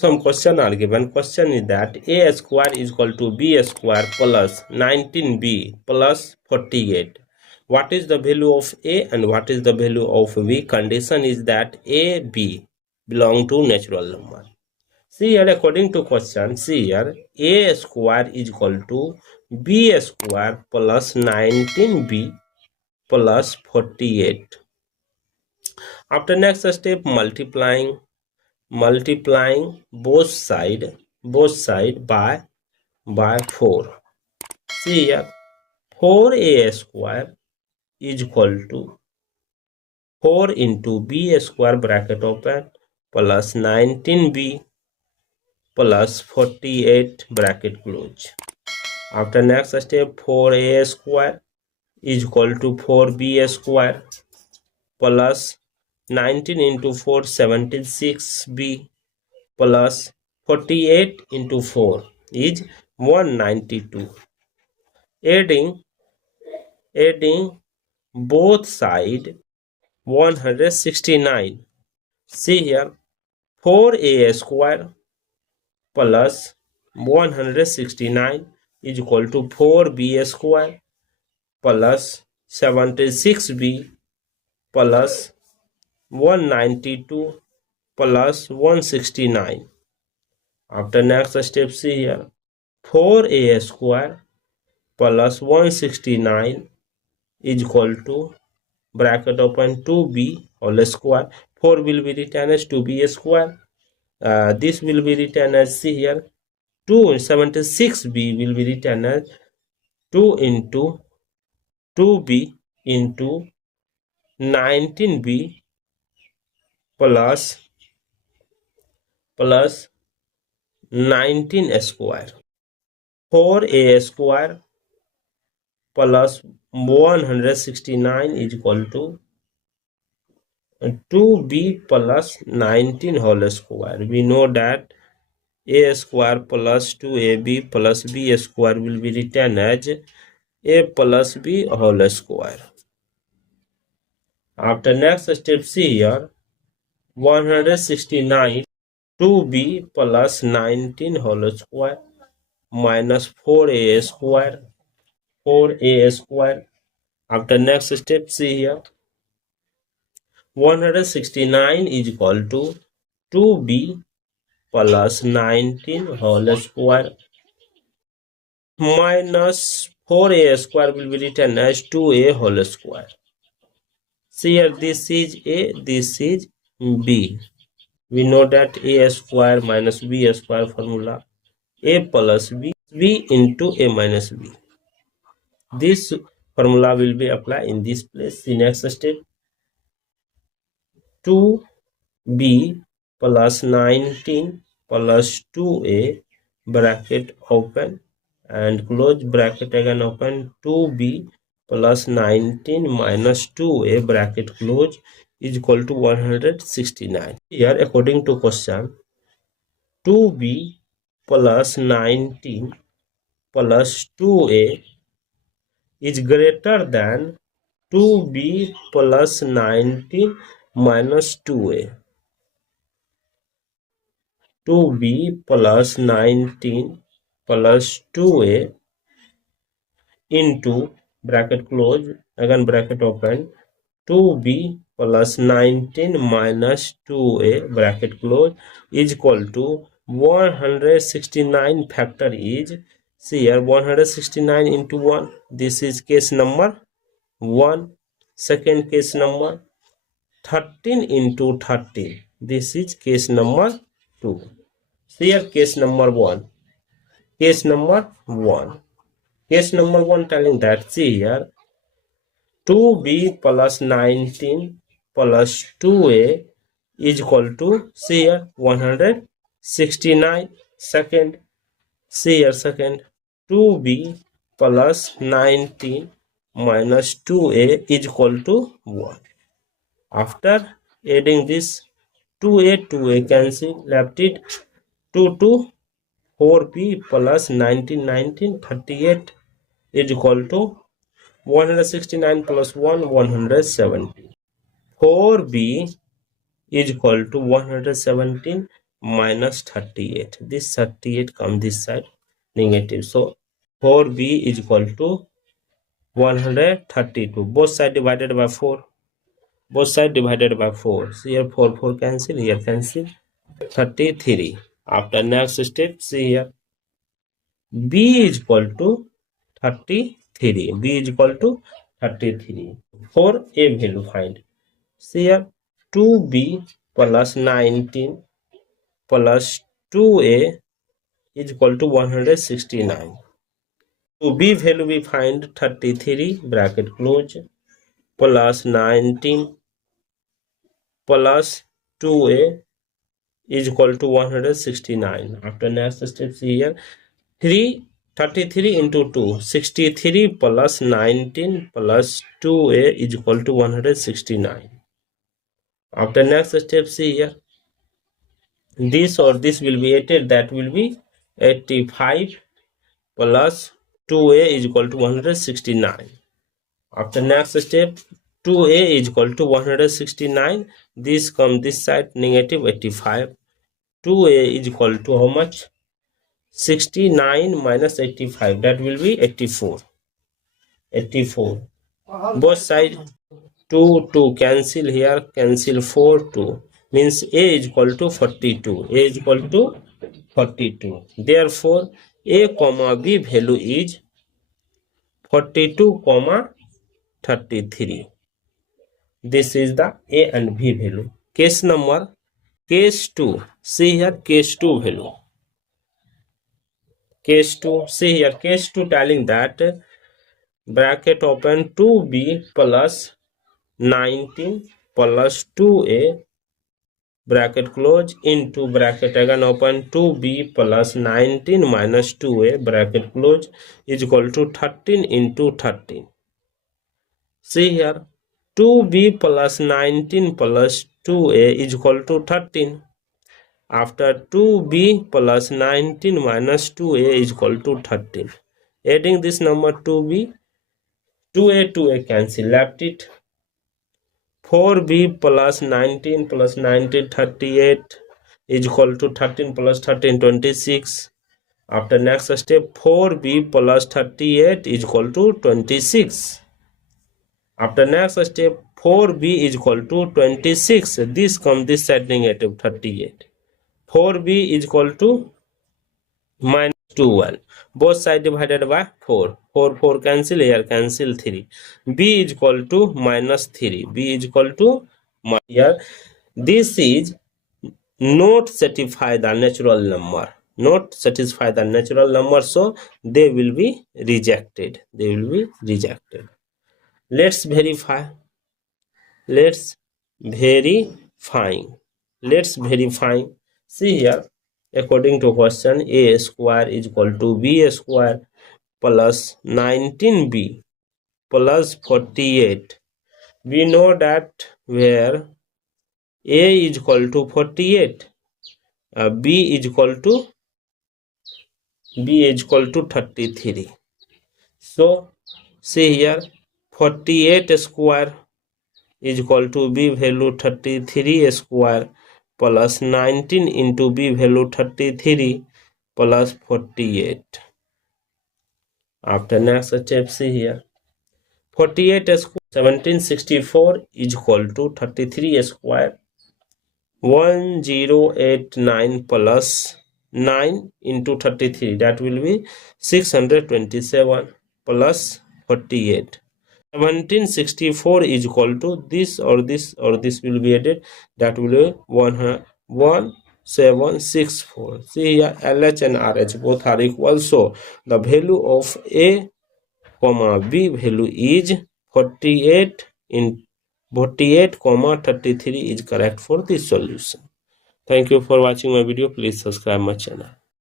Some question are given. Question is that a square is equal to b square plus 19b plus 48. What is the value of a and what is the value of b? Condition is that a, b belong to natural number. See here, according to question, see here, a square is equal to b square plus 19b plus 48. After next step, multiplying both side by 4. See here, 4a square is equal to 4 into b square bracket open plus 19b plus 48 bracket close. After next step, 4a square is equal to 4b square plus 19 into 4 76b plus 48 into 4 is 192. Adding both side 169. See here, 4a square plus 169 is equal to 4b square plus 76b plus 192 plus 169. After next step, see here, 4a square plus 169 is equal to bracket open 2b whole square. 4 will be written as 2b square. This will be written as, see here, 276b will be written as 2 into 2b into 19b plus 19 square. 4a square plus 169 is equal to 2b plus 19 whole square. We know that a square plus 2ab plus b square will be written as a plus b whole square. After next step, see here, 169 2b plus 19 whole square minus 4a square. After next step, see here, 169 is equal to 2b plus 19 whole square minus 4a square will be written as 2a whole square. See here, this is a, this is b. We know that a square minus b square formula, a plus b into a minus b. This formula will be applied in this place. The next step, 2b plus 19 plus 2a bracket open and close bracket again open, 2b plus 19 minus 2a bracket close is equal to 169. Here, according to question, 2b plus 19 plus 2a is greater than 2b plus 19 minus 2a. 2b plus 19 plus 2a into bracket close again bracket open, 2b plus 19 minus 2a bracket close is equal to 169 factor is, see here, 169 into 1. This is case number 1. Second case number, 13 into 13. This is case number 2. See here, case number 1. Case number 1. Case number 1 telling that, see here, 2b plus 19 plus 2a is equal to, see here, 169. Second, see here, second, 2b plus 19 minus 2a is equal to 1. After adding this 2a cancel, left it 2 4b plus 19 38 is equal to 169 plus 1 170. 4b is equal to 117 minus 38. This 38 come this side negative. So 4b is equal to 132. Both side divided by 4. Both side divided by 4. So here 4 cancel. Here cancel. 33. After next step, see here. B is equal to 33. B is equal to 33. For A value find. See here 2B plus 19 plus 2A is equal to 169. To B value we find 33 bracket close plus 19 plus 2A is equal to 169. After next step see here 33 into 2 63 plus 19 plus 2A is equal to 169. After next step see here this or this will be 80, that will be 85 plus 2A is equal to 169. After next step 2A is equal to 169. This come this side negative 85. 2A is equal to how much? 69 minus 85, that will be 84. 84. Both side 2 cancel here, cancel 4 2 means A is equal to 42. A is equal to 42. Therefore A comma B value is 42 comma 33. This is the A and B value. Case number case 2. See here case 2 value. Case 2. See here case 2 telling that bracket open 2B plus 19 plus 2A bracket close into bracket again open 2B plus 19 minus 2A bracket close is equal to 13 into 13. See here 2B plus 19 plus 2A is equal to 13. After 2B plus 19 minus 2A is equal to 13. Adding this number 2B, 2A cancel, left it. 4B plus 19 plus 19 38 is equal to 13 plus 13 26. After next step 4B plus 38 is equal to 26. After next step 4B is equal to 26. This comes this side negative 38. 4B is equal to minus 12. Both side divided by 4. 4 cancel, here cancel 3. B is equal to minus 3. B is equal to here. This is not satisfy the natural number. Not satisfy the natural number, so they will be rejected. They will be rejected. Let's verify. Let's verifying. Let's verify. See here, according to question, A square is equal to B square plus 19B plus 48. We know that where A is equal to 48, B is equal to 33. So see here 48 square is equal to B value 33 square plus 19 into B value 33 plus 48. After next step see here 48 square 1764 is equal to 33 square 1089 plus 9 into 33, that will be 627 plus 48. 1764 is equal to this or this or this will be added, that will be 1764. See here LH and RH both are equal, so the value of A comma B value is 48 in 48 comma 33 is correct for this solution. Thank you for watching my video. Please subscribe my channel.